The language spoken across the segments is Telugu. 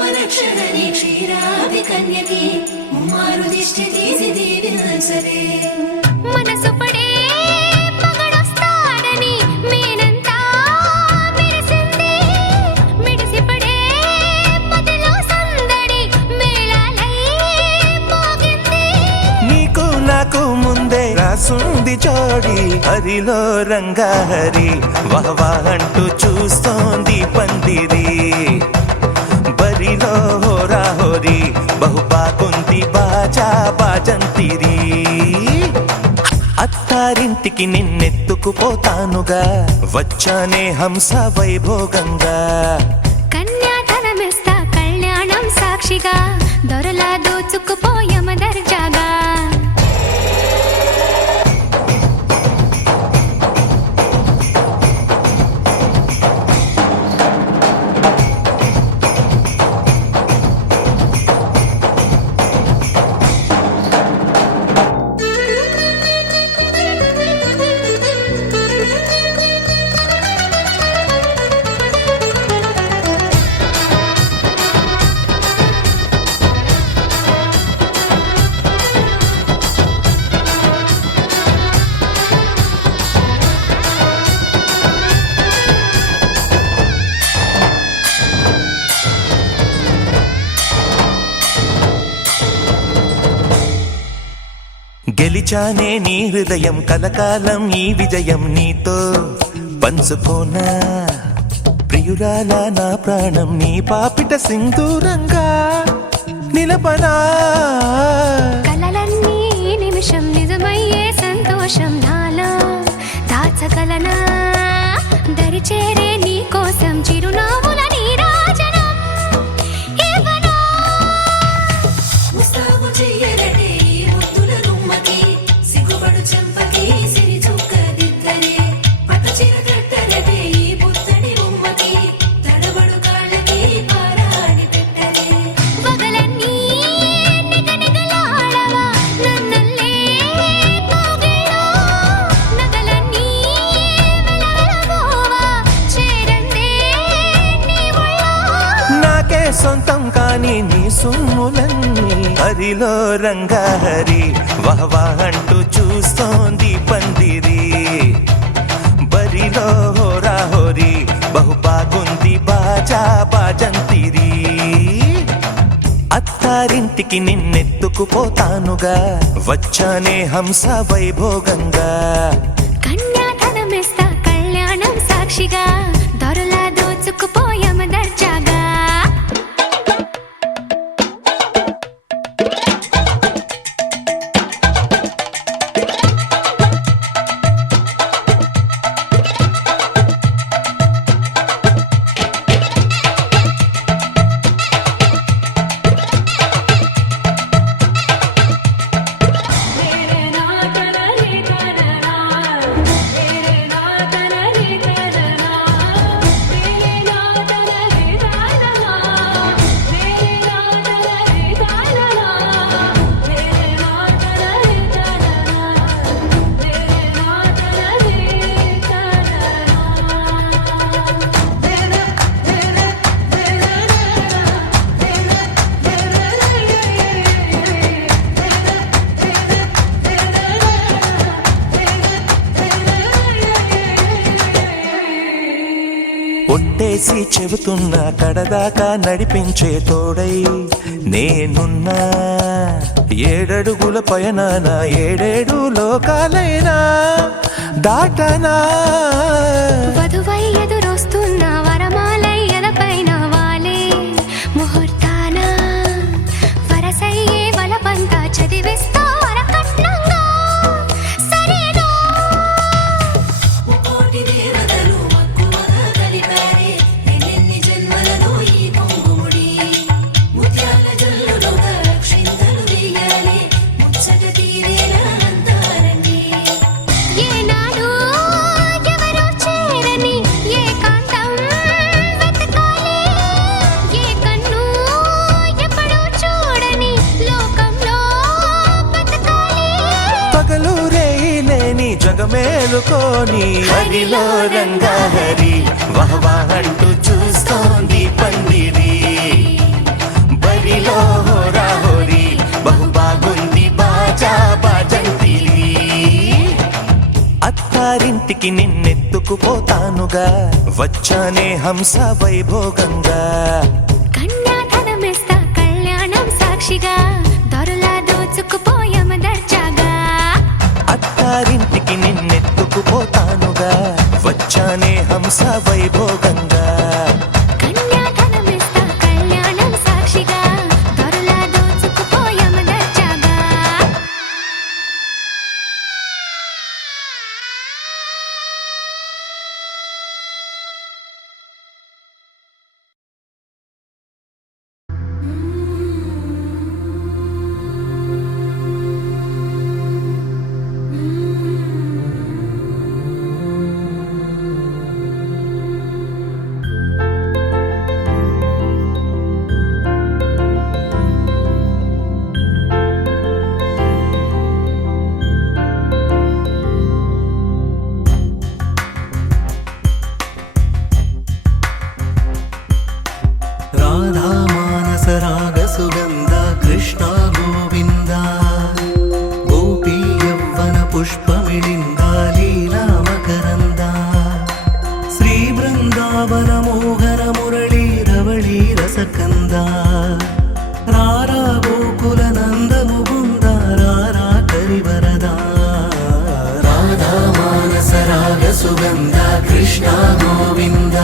మమరక్షణని క్షీరాభికన్యకి ముమ్మారు దిష్టి తీసి దీవించరే మనసు పడే మగడొస్తాడని మేనంతా మెరిసింది మిడిసి పడే మదిలో సందడి మేళాలై మోగింది నీకు నాకు ముందే రాసుంది జోడి హరిలో రంగాహరి వహవా అంటూ చూస్తోంది పందిరి బరిలో హోరా హోరి బహుబాగుంది బాజా బాజంతిరి అత్తారింటికి నిన్నెత్తుకుపోతానుగా వచ్చానే హంస వైభోగంగా కన్యాధనమిస్తా కళ్యాణం సాక్షిగా దొరలా దోచుకుపోయమ దర్జాగా గెలిచానే నీ హృదయం కలకాలం ఈ విజయం నీతో పంచుకోనా ప్రియురాల నా ప్రాణం నీ పాపిట సింధూరంగా నిలపనా కలలన్నీ నిమిషం నిజమయ్యే సంతోషం నాలో దాచగలనా దరిచేరే నీ కోసం చిరునవ్వుల నీరాజనం ఇవ్వనా ముస్తాబు చెయ్యరటే ఈ ముద్దుల గుమ్మకి సిగ్గుపడు చెంపకి సిరి చుక్కదిద్దరే పట్టు చీర కట్టరటే ఈ బుత్తడి బొమ్మకి తడబడు కాళ్ళకి పారాడి పెట్టరే పగలన్నీ నిగనిగలాడవా నన్నల్లే కోగిలో నగలన్నీ వెలవెలబోవా చేరందే నీ ఒళ్ళో నాకే సొంతం కాని నీ సొమ్ములన్నీ హరిలో రంగాహరి వహవా అంటూ చూస్తోంది పందిరి బరిలో హోరా హోరి బహుబాగుంది బాజా బాజంతిరి అత్తారింటికి నిన్నెత్తుకుపోతానుగా వచ్చానే హంస వైభోగంగా కన్యాధనమిస్తా కళ్యాణం సాక్షిగా దొరలా దోచుకుపోయమ దర్జాగా ఒట్టేసి చెబుతున్నా కడదాకా నడిపించే తోడై నేనున్నా ఏడడుగుల పయనాన ఏడేడు లోకాలైనా దాటనా వధువై ఎదురొస్తున్న వరమాలై ఎదపైన వాలే ముహూర్తాన వరసయ్యే వలపంతా చదివిస్తా వరకట్నంగా సరేనా కోటి దేవతలు మక్కువగా కలిపారే ఎన్నెన్ని జన్మలలో ఈ కొంగుముడి ముత్యాల జల్లులుగా క్షింతలు వేయాలి ముచ్చట తీరేలా అంతారండి ఏనాడు ఎవరో చేరని ఏకాంతం వెతకాలి ఏ కన్ను ఎప్పుడూ చూడని లోకంలో బతకాలి పగలు రేయి లేని జగమేలుకోని హరిలో రంగాహరి వహవా అంటూ చూస్తోంది పందిరి అత్తారింటికి నిన్నెత్తుకుపోతానుగా వచ్చానే హంస వైభోగంగా కన్యాధనమిస్తా కళ్యాణం సాక్షిగా దొరలా దోచుకుపోయామ దర్జాగా అత్తారింటికి నిన్నెత్తుకుపోతానుగా వచ్చానే హంస వైభోగంగా కన్యాధనమిస్తా కళ్యాణం సాక్షిగా దొరలా దోచుకుపోయామ దర్జాగా राधा मानस राग सुगंध कृष्ण गोविंद गोपी यौवन पुष्पमिलिंद लीला मकरंद श्री वृंदावन मोहन मुरली रवळी रसकंद रारा गोकुल नंद मुकुंद रारा करिवरदा राधा मानस राग सुगंध कृष्ण गोविंद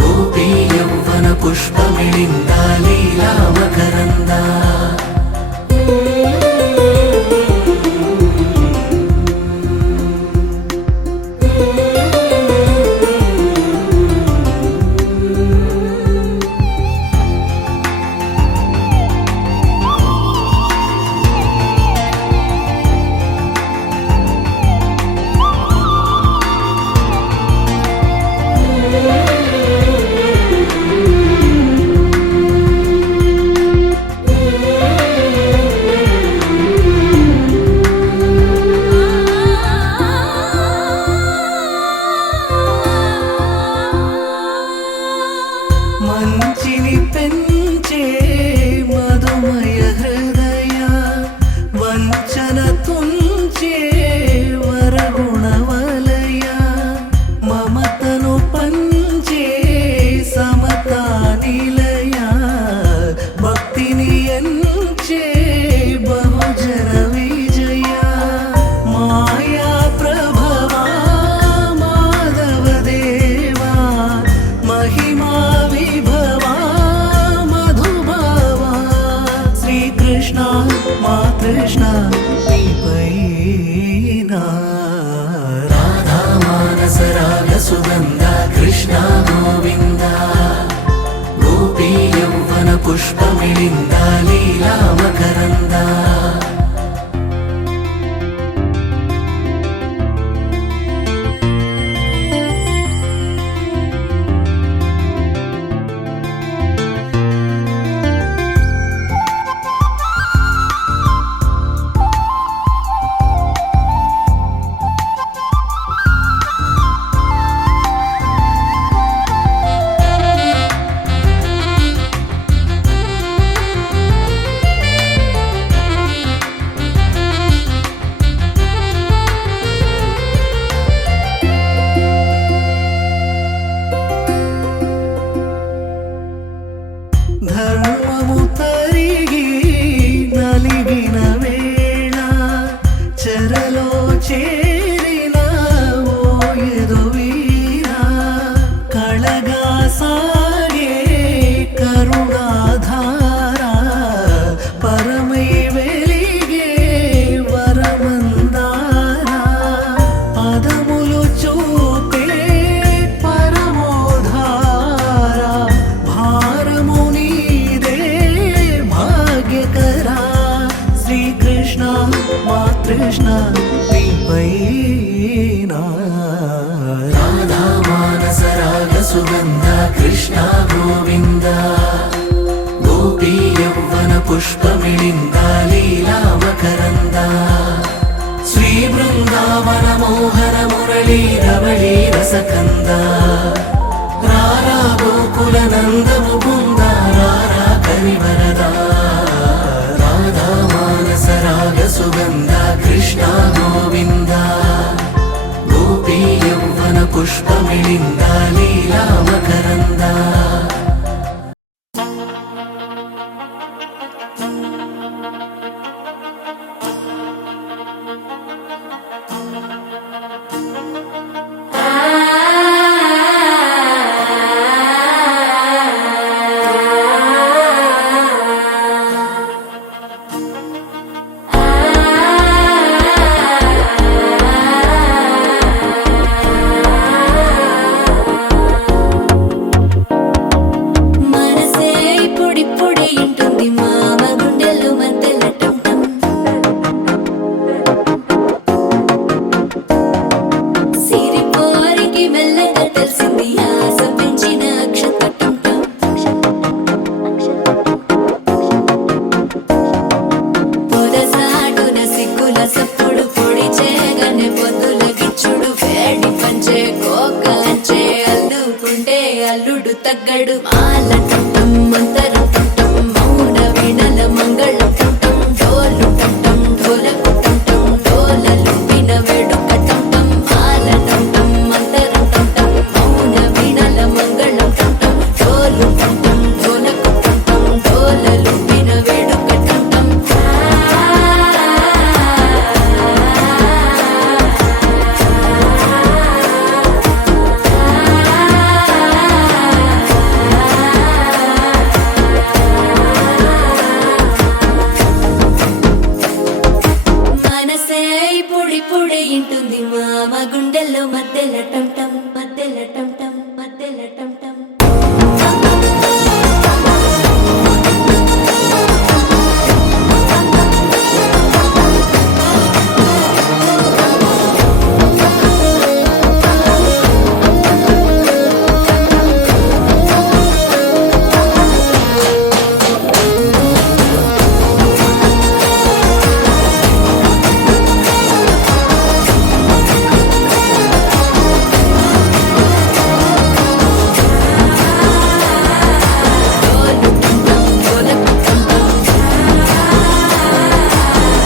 गोपी यौवन पुष्पमिलिंद लीला मकरंद మంచిని పెంచే మధుమయ హృదయ వంచన తుంచే వరగుణవలయ మమతను పంచే సమతా నిలయ భక్తిని ఎంచే బహుజన విజయ మాయా ప్రభవా మాధవ దేవా महिमा विभवा मधुभावा श्री कृष्ण मा कृष्ण पैना राधा मानस राग सुगंध कृष्ण गोविंद गोपी यौवन पुष्पमिलिंद लीला मकरंद ధర్మము తరిగి నలిగిన వేళ చెరలో చేరిన ఓయదు వీరా కళగా సాగే కరుణాధారా పరమై వెలిగే వరమందారా పదములు చూపే పరమోధారా భారము నీదే భాగ్యకరా శ్రీ కృష్ణ మా కృష్ణ పైనా రాధా మానస రాగ సుగంధ కృష్ణ గోవింద గోపీ యౌవన పుష్పమిలింద లీలా మకరంద శ్రీ బృందావన మోహన మురళీ రవళీ రసకంద రారా గోకుల నంద ముకుంద రారా కరివరదా రాధా మానస రాగ సుగంధ కృష్ణ గోవింద గోపీ పొడి ఇంటుంది మామ గుండెల్లో మధ్యల టంటం సిరిపోరికి మెల్లగా తెలిసింది ఆశ పెంచిన అక్షత టంటం పొదసాటున సిగ్గుల సప్పుడు పొడి చేయగానే పొద్దుల గిచ్చుడు వేడి పంచే కోకలంచే అల్లుకుంటే అల్లుడు తగ్గడు మాల టంటం మంతరం టంటం మౌన వీణల మంగళం టంటం డోలు టంటం ఢోలకు టంటం డోలలు విన వేడుక టంటం మాల టంటం మంతరం టంటం మౌన వీణల మంగళం టంటం డోలు టంటం ఢోలకు టంటం డోలలు విన వేడుక టంటం మనసే పొడి పొడి ఇంటుంది మామ గుండెల్లో మధ్యల టంటం మధ్యల టంటం మధ్యల టంటం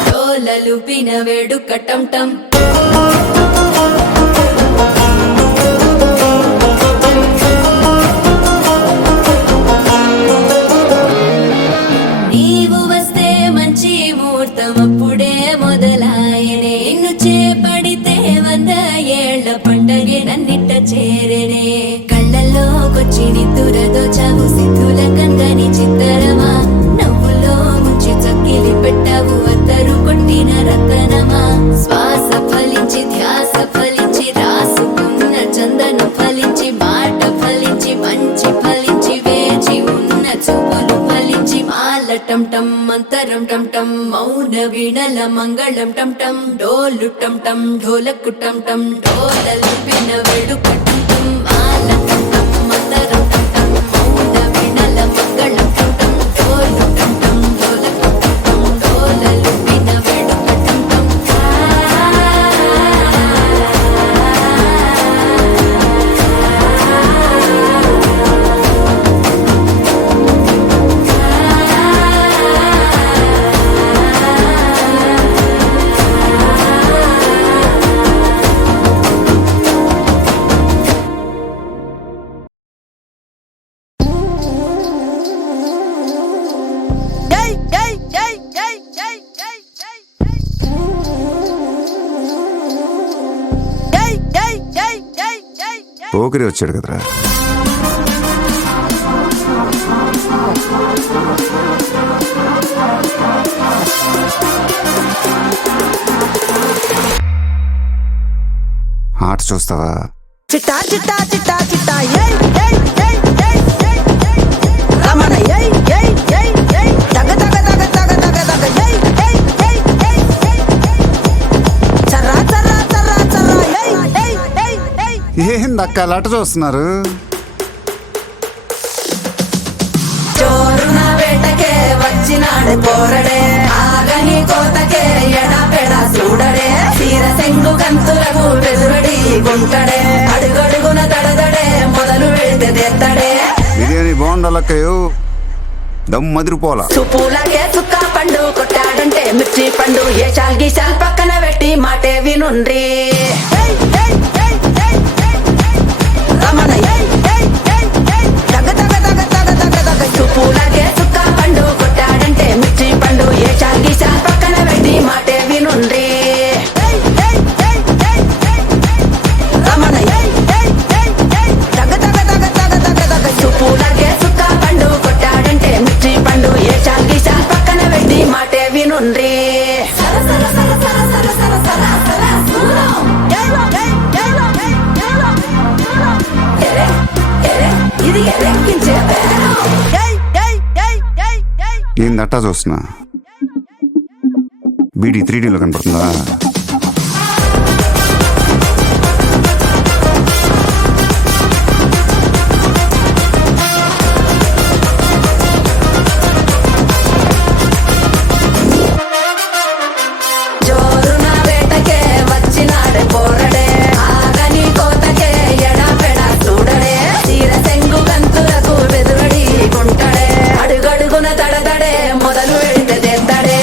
డోలలు విన వేడుక టంటం నీవు వస్తే మంచి ముహూర్తం అప్పుడే మొదలాయనే నిన్ను చేపడితే 100 ఏళ్ల పండగే నన్నిట్ట చేరనే కళ్ళల్లోకొచ్చి నిద్దురదోచావు సిద్ధుల కందని చిత్తరమా నవ్వులో ముంచి చక్కిలి పెట్టావు అద్దరు కొట్టిన రతనమా శ్వాస ఫలించి ధ్యాస ఫలించి రాసుకున్న చందనం ఫలించి మాట ఫలించి మంచి ఫలించి వేచి ఉన్న చూపులు ఫలించి మాల టంటం మంతరం టంటం మౌన వీణల మంగళం టంటం డోలు టంటం ఢోలకు టంటం డోలలు విన వేడుక టంటం మాల టంటం మంతరం టంటం మౌన వీణల మంగళం టంటం డోలు టంటం ఢోలకు టంటం డోలలు విన వేడుక టంటం పోకిరి వచ్చాడు కదరా. ఆట చూస్తావా? చిట్టా చిట్టా చిట్టా చిట్టా ఏయ్ ఏయ్ ఏయ్ ఏయ్ ఏయ్ ఏయ్ రమణ ఏయ్ ఏయ్ ఏయ్ ఏయ్ తగ తగ తగ తగ తగ తగ ఏయ్ ఏయ్ ఏయ్ ఏయ్ ఏయ్ చర్రా చర్రా చర్రా చర్రా ఏయ్ ఏయ్ ఏయ్ ఏయ్ ఏందక్క అలా ఆట చూస్తున్నారు? చోరున వేటకే వచ్చినాడు పోరడే ఆగని కోతకే ఎడా పెడా చూడడే తీర సెంగు కంతులకు బెదురడి గుంటడే అడుగడుగున తడదడే మొదలు వెళ్తే తెత్తడే బిర్యానీ బాగుండాలక్కయ్యో, దమ్ మదిరిపోలా. సుపూలకే సుక్క పండు కొట్టాడంటే మిర్చి పండు ఏ చాల్ గీసాల్ పక్కన పెట్టి మాటే వినుండ్రి రమణ ఏయ్ ఏయ్ ఏయ్ ఏయ్ తగ తగ తగ తగ తగ తగ సుపూలకే సుక్క పండు కొట్టాడంటే మిర్చి పండు ఏ చాల్ గీసాల్ పక్కన పెట్టి మాటే వినుండ్రి రమణ ఏయ్ ఏయ్ ఏయ్ ఏయ్ తగ తగ తగ తగ తగ తగ సుపూలకే సుక్క పండు కొట్టాడంటే మిర్చి పండు ఏ చాల్ గీసాల్ పక్కన పెట్టి మాటే వినుండ్రి సర సర సర సర సర సర సర సూరం ఏయ్ ఏయ్ ఏందట్టా చూస్తున్నా? బీడీ 3Dలో కనపడుతుందా? జోరున వేటకే వచ్చినాడే పోరడే ఆగని కోతకే ఎడపెడా చూడడే తీర తెంగు గంతులకు బెదురడి గుంటడే అడుగడుగున తడదడే మొదలు వెడితే తెద్దడే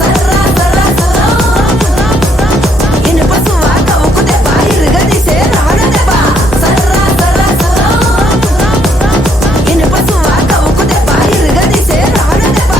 సర్రా సర్రా సర్రా ఇనుప సువా కవుకు దెబ్బ ఇరుగదీసే రాడ దెబ్బ సర్రా సర్రా సర్రా ఇనుప సువా కవుకు దెబ్బ ఇరుగదీసే రాడ దెబ్బ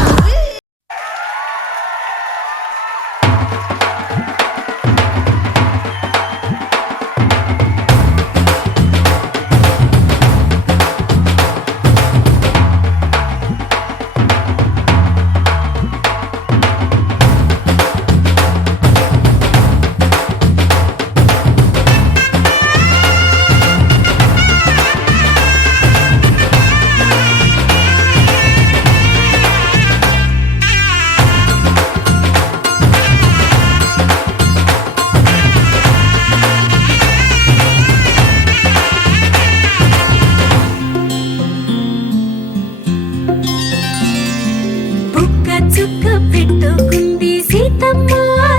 బుక్క చుక్క పెట్టుకుంది సీతమ్మ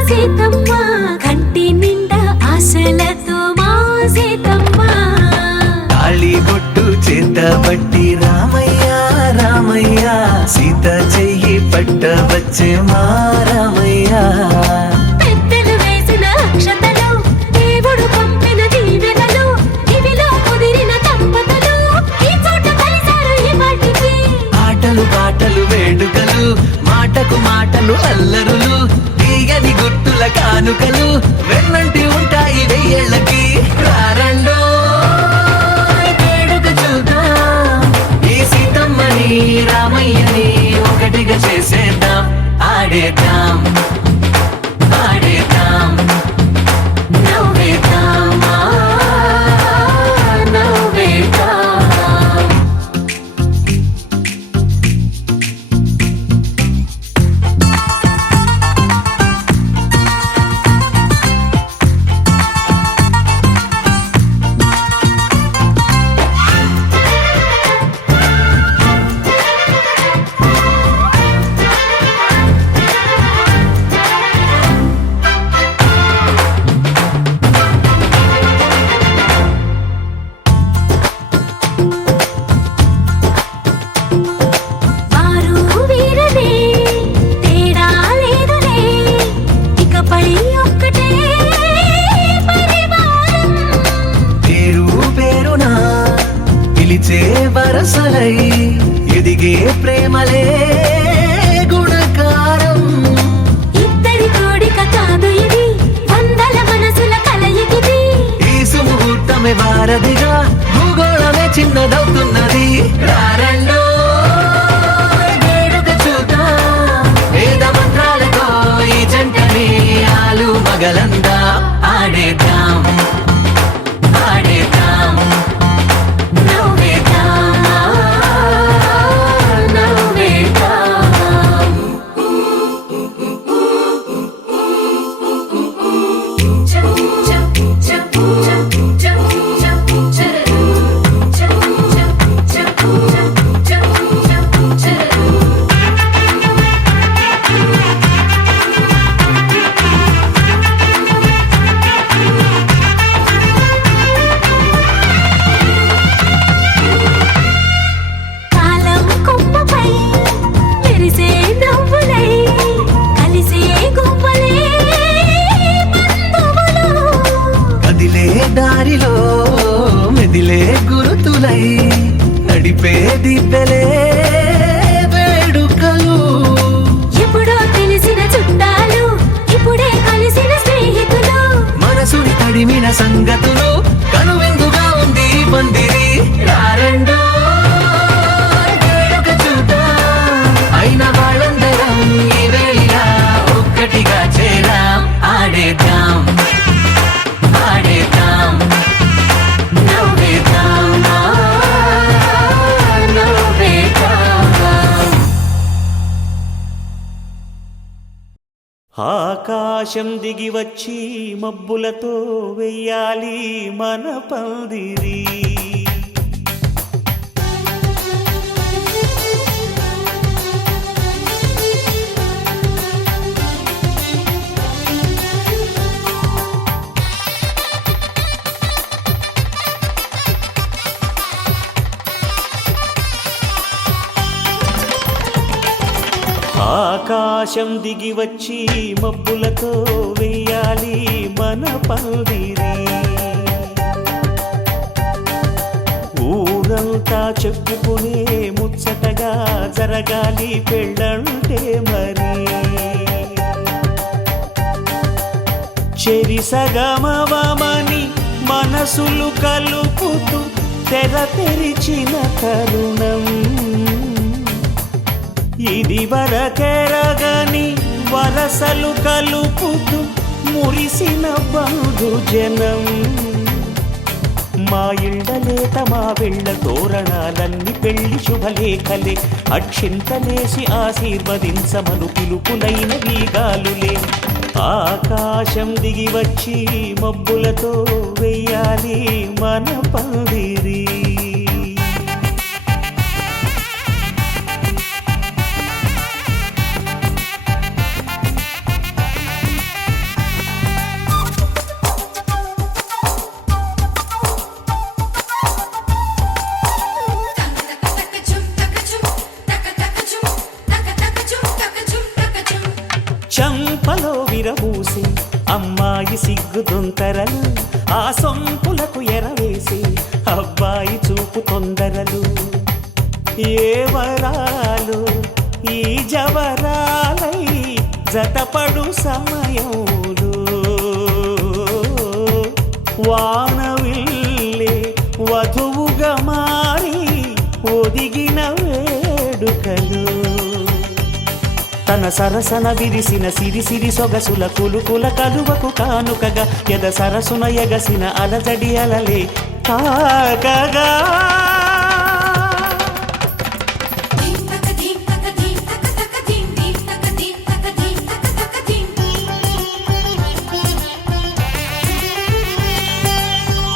సీతమ్మ కంటి నిండా ఆశలతో మా సీతమ్మ తాళి బొట్టు చేతబట్టి రామయ్య రామయ్య సీత చెయ్యి పట్ట వచ్చే మా రామయ్య పెద్దలు వేసిన అక్షతలు దేవుడు పంపిన దీవెనలు ఇవిలో కుదిరిన దంపతులు ఈ చోట కలిసారు ఈ వాటికి ఆటలు పాటలు వేడుకలు మాటకు మాటలు అల్లరులు తీయని గుట్టుల కానుకలు వెన్నంటి ఉంటాయి వెయ్యేళ్ళకి రారండో వేడుక చూద్దాం ఈ సీతమ్మని రామయ్యని ఒకటిగా చేసేద్దాం ఆడేద్దాం ఆడేద్దాం నవ్వేద్దాం నవ్వేద్దాం ఆకాశం దిగి వచ్చి మబ్బులతో వెయ్యాలి మన పందిరి. ఆకాశం దిగి వచ్చి మబ్బులతో వెయ్యాలి మన పందిరి. ఊరంతా చెప్పుకునే ముచ్చటగా జరగాలి పెళ్ళంటే మరి. చెరిసగమవమని మనసులు కలుపుతూ తెర తెరిచిన తరుణం. ఇది వరకెరగని వరసలు కలుపుతూ మురిసిన బంధుజనం. మా ఇళ్ళలేత మా వెళ్ళ తోరణాలన్నీ పెళ్లి శుభలేఖలే. అక్షింతలేసి ఆశీర్వదించమను పిలుపులైన వీగాలులే. ఆకాశం దిగి వచ్చి మబ్బులతో వెయ్యాలి మన పందిరి. చంపలో విరబూసి అమ్మాయి సిగ్గుదొంతరలు. ఆ సొంపులకు ఎరవేసి అబ్బాయి చూపు తొందరలు. ఏ వరాలు ఈ జవరాలై జతపడు సమయంలో. వానవిల్లే వధువుగా మారి ఒదిగిన వేడుకలు. తన సరసన విరిసిన సిరిసిరి సొగసుల కులుకుల కలువకు కానుకగా ఎద సరసున ఎగసిన అలజడి అలలే తాకగా.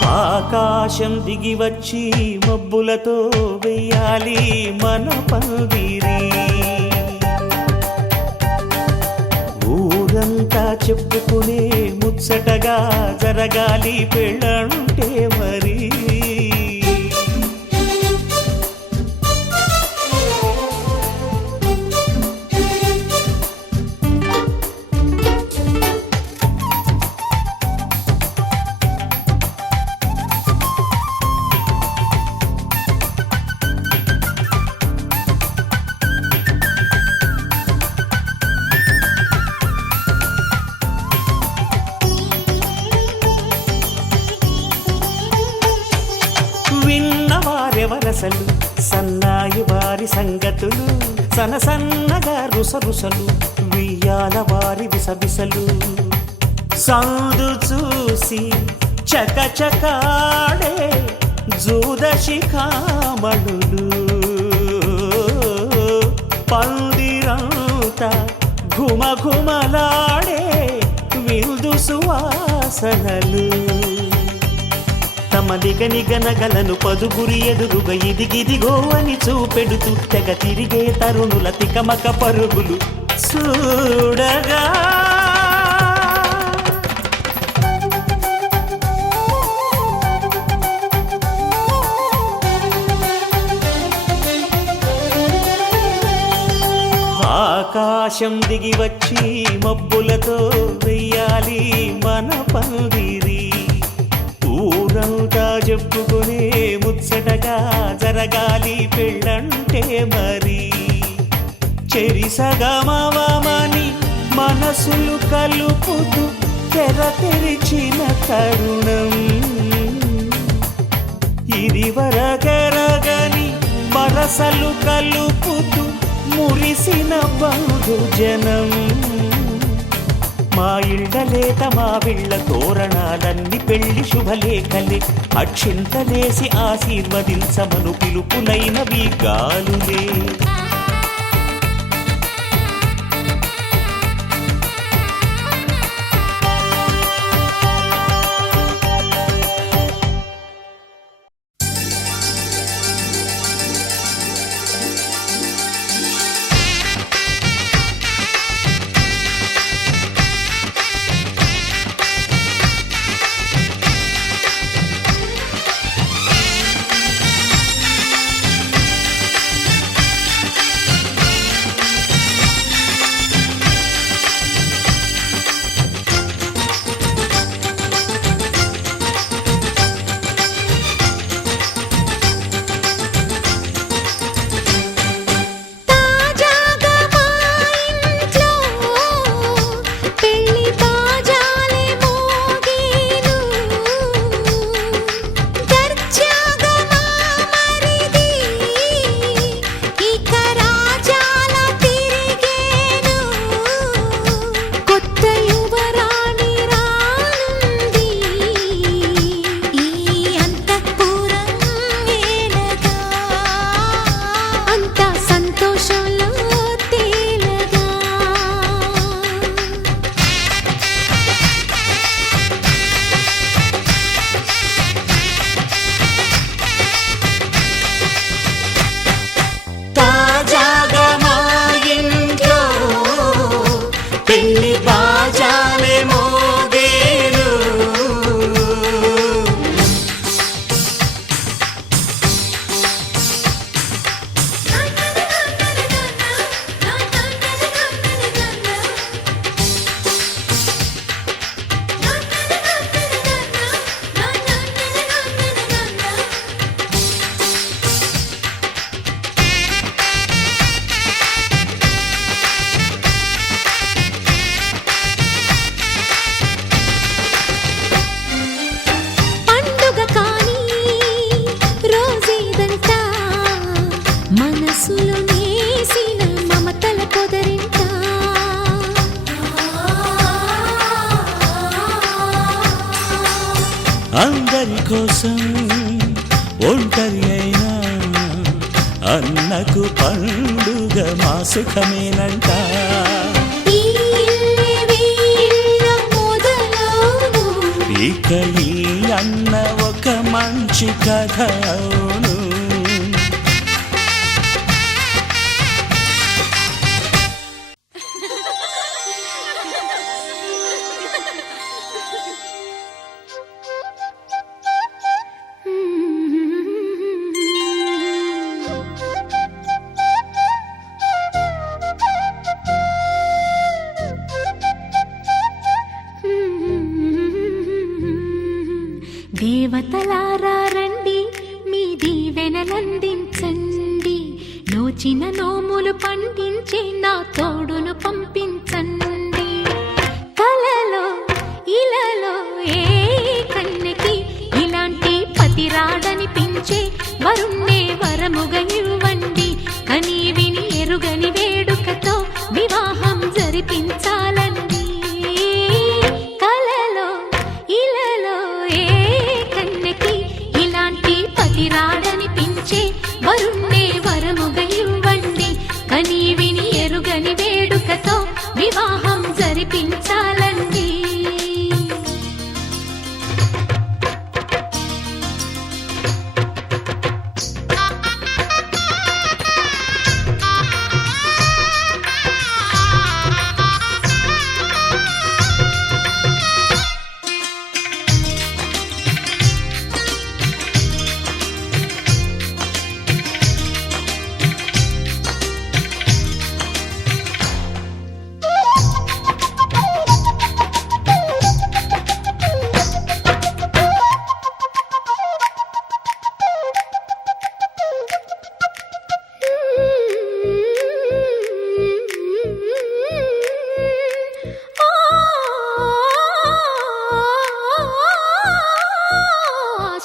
ఆకాశం దిగి వచ్చి మబ్బులతో వెయ్యాలి మన పందిరి. ఊరంతా చెప్పుకునే ముచ్చటగా జరగాలి పెళ్ళంటే మరి. విన్నవారెవరసలు సన్నాయి వారి సంగతులు. సనసన్నగా రుసరుసలు వియ్యాల వారి విసవిసలు. సందు చూసి చకచకాడే జూదశిఖామణులు. పందిరంతా ఘుమఘుమలాడే విందు సువాసనలు. తమ నిగనిగనగలను పదుగురి ఎదురుగా ఇదిగిదిగో అని చూపెడుతూ తెగ తిరిగే తరుణుల తికమక పరుగులు చూడగా. ఆకాశం దిగి వచ్చి మబ్బులతో వెయ్యాలి మన పందిరి. ఊరంతా చెప్పుకునే ముచ్చటగా జరగాలి పెళ్ళంటే మరి. చెరిసగమవమని మనసులు కలుపుతూ తెర తెరిచిన తరుణం. ఇది వరకెరగని వరసలు కలుపుతూ మురిసిన బంధుజనం. మా ఇళ్ళలేత మా వీళ్ళ తోరణాలన్నీ పెళ్లి శుభలేఖలే. అక్షింతలేసి ఆశీర్వదించమను పిలుపులైనవి గాలులే. కోసం ఒంటరి అయినా అన్నకు పండుగ మా సుఖమేనంట. ఈ ఇల్లే వీళ్ళ మొదలవును. ఇక ఈ అన్న ఒక మంచి కథ అవును. దేవతలారా రండి, మీ దీవెనలందించండి. నోచిన నోములు పండించే నా తోడును పంపించండి. కలలో ఇలలో ఏ కన్నెకి ఇలాంటి పతి రాడనిపించే వరుణ్ణే వరముగా ఇవ్వండి. కని విని ఎరుగని వేడుకతో వివాహం జరిపించాలండి. కలలో ఇలలో ఏ కన్నెకి ఇలాంటి పతి రాడనిపించే వరుణ్ణే వరముగా ఇవ్వండి. కని విని ఎరుగని వేడుకతో వివాహం జరిపించాలండి.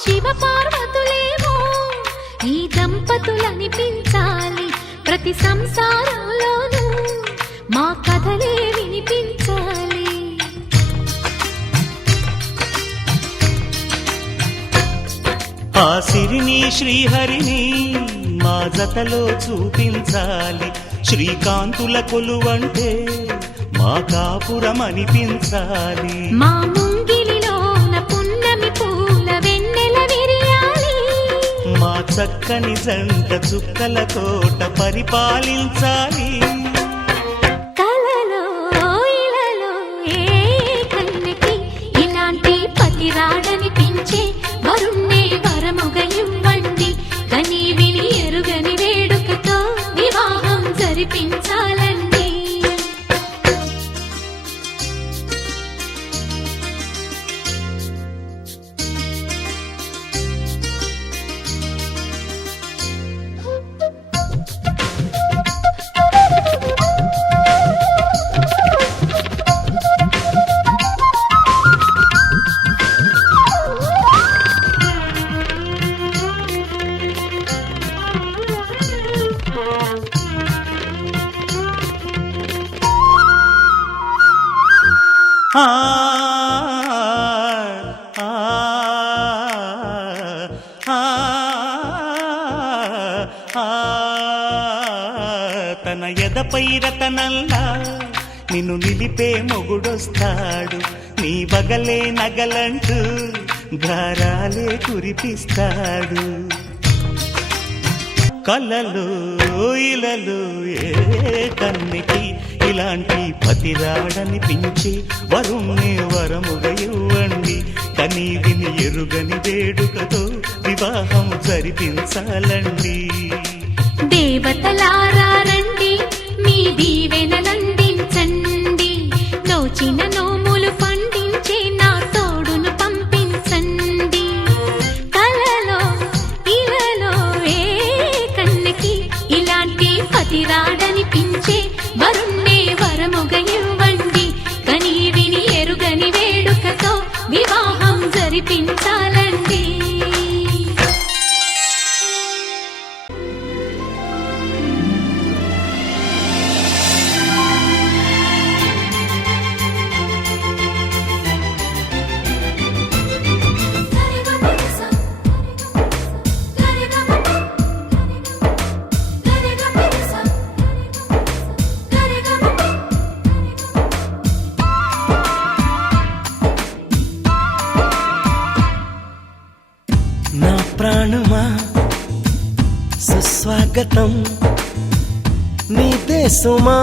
శివ పార్వతులేమో ఈ దంపతులనిపించాలి. ప్రతి సంసారంలోనూ మా కథలే వినిపించాలి. ఆ సిరిని శ్రీహరిని మా జతలో చూపించాలి. శ్రీకాంతుల కొలువంటే మా కాపురం అనిపించాలి. మా ముంగిలిలోన పున్నమి పూల వెన్నెల విరియాలి. మా చక్కని జంట చుక్కల తోట పరిపాలించాలి. కలలో ఇలలో ఏ కన్నెకి ఇలాంటి పతి రాడనిపించే వరుణ్ణే వరముగా ఇవ్వండి. కని విని ఎరుగని వేడుకతో వివాహం జరిపించాలండి. ఆ ఆ ఆ తన ఎదపై రతనల్లా నిన్ను నిలిపే మొగుడొస్తాడు. నీ బగలే నగలంటూ గారాలే కురిపిస్తాడు. కలలో ఇలలో ఏ కన్నెకి ఇలాంటి పతి రాడనిపించి వరుణ్ణే వరముగా ఇవ్వండి. కని విని ఎరుగని వేడుకతో వివాహం జరిపించాలండి. దేవతలారా రండి, మీ దీవెనలందించండి. నోచిన నోములు పండించే నా తోడును పంపించండి. కలలో ఇలలో ఏ కన్నెకి ఇలాంటి పతి రాడనిపించే వరుణ్ణే వరముగా ఇవ్వండి. కని విని ఎరుగని వేడుకతో వివాహం జరిపించాలండి. సుస్వాగతం నీదే సుమా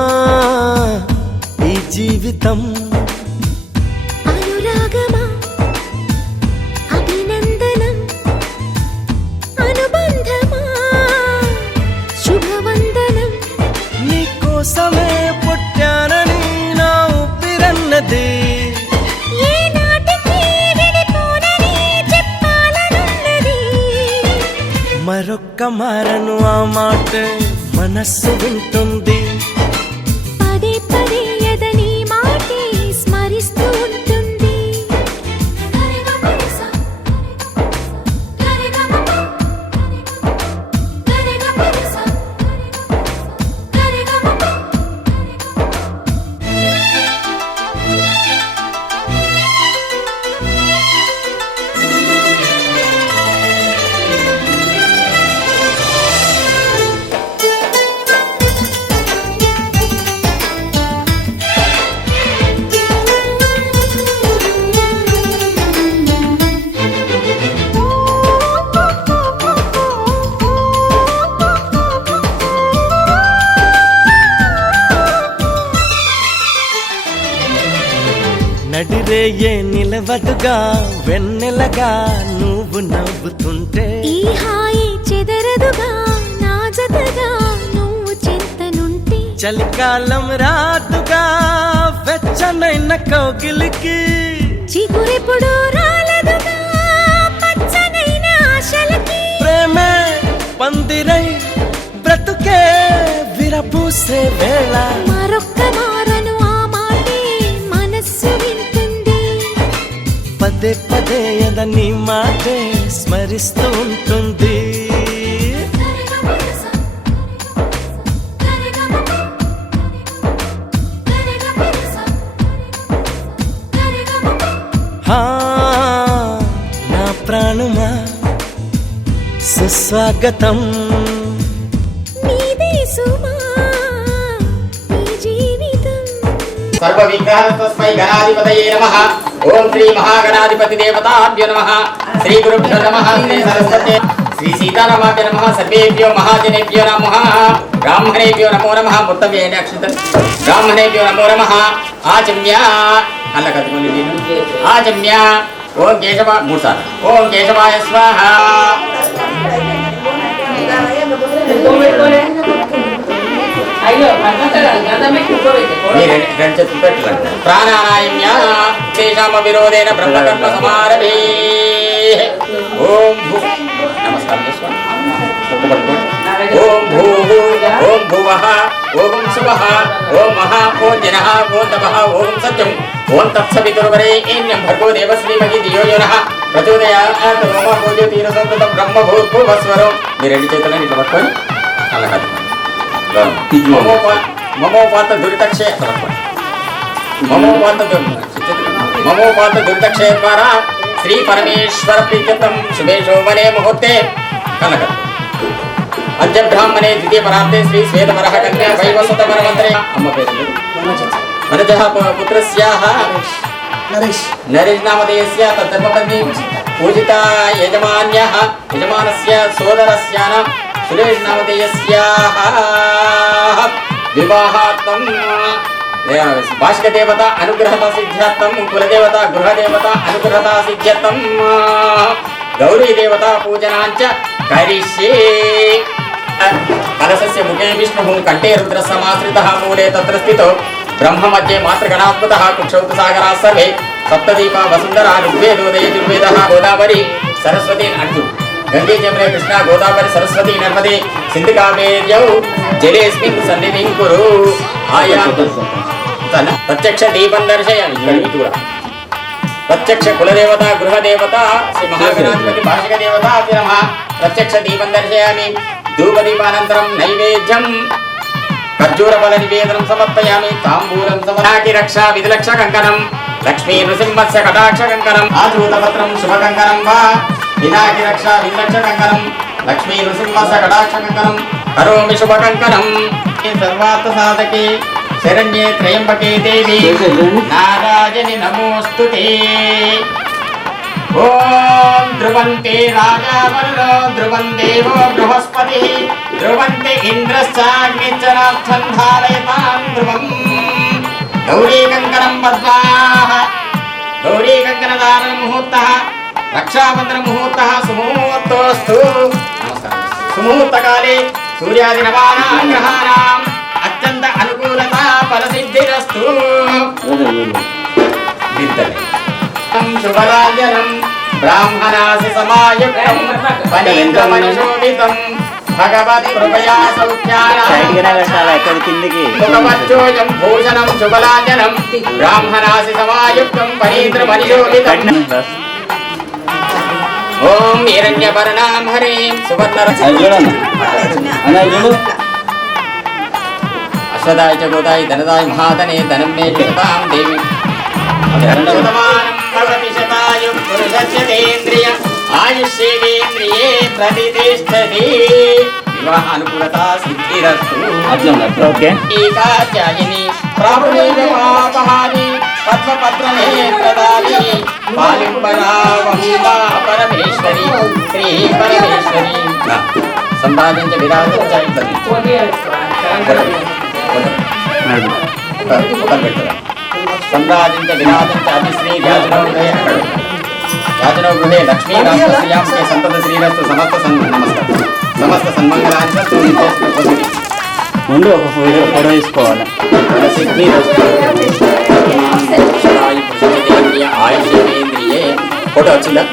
ఈ జీవితం అనురాగమా అభినందనం అనుబంధమా శుభవందనం నీకోసమే పుట్టానని నా ఊపిరన్నది ఏ నాటికి విడిపోనని చెప్పాలనున్నది మరొక్క మారను ఆ మాట మనస్సు వింటుంది పదే పదే ఎదని మాటే స్మరిస్తూ ఉంటుంది నడిరేయే నిలవదుగా వెన్నెలగా నువ్వు నవ్వుతుంటే ఈ హాయి చెదరదుగా నా జతగా నువ్వు చింతనుంటే చలికాలం రాదుగా వెచ్చనైన కౌగిలికి చిగురెప్పుడు రాలదుగా పచ్చనైన ఆశలకి ప్రేమే పందిరై బ్రతుకే విరపూసే వేళ మరొక్క మారను ఆ మాటే మనస్సు వింటుంది పదే పదే ఎదని మాటే స్మరిస్తూ ఉంటుంది హా, నా ప్రాణమా సుస్వాగతం నీదే సుమా ఈ జీవితం సర్వ విఘ్నహస్తస్మై గణాధిపతయే నమః. ఓం శ్రీ మహాగణాధిపతి దేవతాభ్యో నమః. శ్రీ గురుభ్యో నమః. శ్రీ సరస్వతే శ్రీ సీతారామాభ్యో నమః. సర్వేభ్యో మహాజనేభ్యో నమః. బ్రాహ్మణేభ్యో నమో నమః. ముత్తవ్యేన అక్షితం బ్రాహ్మణేభ్యో నమో నమః. ఆచమ్య అల్ల కట్టుకోండి దీన్ని. ఆచమ్య ఓం కేశవ 3 సార్లు. ఓం కేశవాయ స్వాహ. రెండు చేతులు పెట్టండి. ప్రాణాయామ్య తేషామ విరోధేన బ్రహ్మకర్మ సమారభే. ఓం భూ నమస్కారం చేసుకోండి. ఓం భూ ఓం భువః ఓం శుభః ఓం మహా ఓం జనః ఓం తపః ఓం సత్యం ఓం తత్సవితుర్వరేణ్యం భర్గో దేవశ్రీమహి ధియో యో నః ప్రచోదయాత్. ఓం భూజో తీర సంతతం బ్రహ్మ భూర్భువస్వరం. మీ రెండు చేతులను ఇట్లా పట్టుకొని అలా కట్టుకోండి. మమోపాత దురితక్షయ మమోపాత దురితక్షయ ద్వారా శ్రీ పరమేశ్వర ప్రీత్యర్థం శుభే శోభనే ముహూర్తే కనక పంచబ్రాహ్మణే ద్వితీయ పరార్థే శ్రీ శ్వేతవరః కన్యా వైవస్వతవరమంత్రే. అమ్మ పేరు వనజః పుత్రస్యాః నరేష్ నామధేయస్య తద్ధర్మపత్ని పూజితా యజమాన్యః యజమానస్య సోదరస్యాన సురేష్ నామధేయస్యాః వివాహార్థం భాషిక దేవత అనుగ్రహత సిద్ధ్యర్థం కులదేవత గృహదేవత అనుగ్రహత సిద్ధ్యర్థం గౌరీ దేవత పూజనాంచ కరిష్యే. కలశస్య ముఖే విష్ణుః కంఠే రుద్రः సమాశ్రితः మూలే తత్ర స్థితో బ్రహ్మ మధ్యే మాతృగణాత్మతः కుక్షౌతు సాగరాः సర్వే సప్తదీపా వసుంధరా ఋగ్వేదోదయ దుర్వేదः గోదావరి సరస్వతి అంటూ గంగే జమునే కృష్ణ గోదావరి సరస్వతి నర్మదే సింధు కావేర్యౌ జలేస్మిన్ సన్నిధిం కురు. ఆయా ప్రత్యక్ష దీపం దర్శయామి. కూడా ప్రత్యక్ష కులదేవత గృహదేవత శ్రీ మహాగణాధిపతి భాషిక దేవత నమః. ప్రత్యక్ష దీపం దర్శయామి. ధూపదీపానంతరం నైవేద్యం ఖర్జూర ఫల నివేదనం సమర్పయామి. తాంబూలం సమరాకి రక్షా విధిలక్ష కంకణం లక్ష్మీ నృసింహస్య కటాక్ష కంకణం ఆధృతపత్రం శుభ కంకణం వా వినాకి రక్షా విధిలక్ష కంకణం లక్ష్మీ నృసింహస్య కటాక్ష కంకణం కరోమి శుభ కంకణం. సర్వార్థ సాధకే శరణ్యే త్రయంబకే దేవి నారాయణి నమోస్తుతే. ఓం ధ్రువంతే రాజా వరుణో ధ్రువం దేవో బృహస్పతి ధ్రువంతి ఇంద్రశ్చాగ్నిశ్చరార్థం ధారయతాం ధ్రువం గౌరీ కంకణం పద్మాః గౌరీ కంకణ ధారణ ముహూర్తః రక్షాబంధన ముహూర్తః సుముహూర్తోస్తు నమస్కారం సుముహూర్తకాలే సూర్యాది నవానాం గ్రహాణాం అత్యంత అనుకూలత ఫలసిద్ధిరస్తు శుభరాజనం బ్రాహ్మణాసి సమాయుక్తం ఫణీంద్రమణిశోభితం భగవత్ కృపయా సౌఖ్యానాం భూషణం శుభలాజనం బ్రాహ్మణాసి సమాయుక్తం ఫణీంద్రమణిశోభితం ఓం హిరణ్యవర్ణాం హరీం అశ్వదాయ చ గోదాయ ధనదాయ మహాధనే ధనం మే జగతాం దేవి శతమానం పురుషస్యేంద్రియ ఆయుష్యేంద్రియే ప్రతిష్టతి వివాహ అనుకూలత సిద్ధిరస్తు ఏకాధ్యాయిని ప్రాపుణేయమాపహాని పద్మపత్రనే ప్రదాని పాలింపరావంబా పరమేశ్వరి శ్రీ పరమేశ్వరి సంపాదించ విరాజించ సంరాజించ విరాజించ అతిశ్రీ వ్యాజనో గృహే లక్ష్మీ రాష్ట్రశ్రియాం సంతత శ్రీరస్తు సమస్త సన్మంగళాన్ని సంతు ముందు ఒక ఫోటో తీసుకోవాలి. ఆయుషేంద్రియే ఫోటో వచ్చిందా?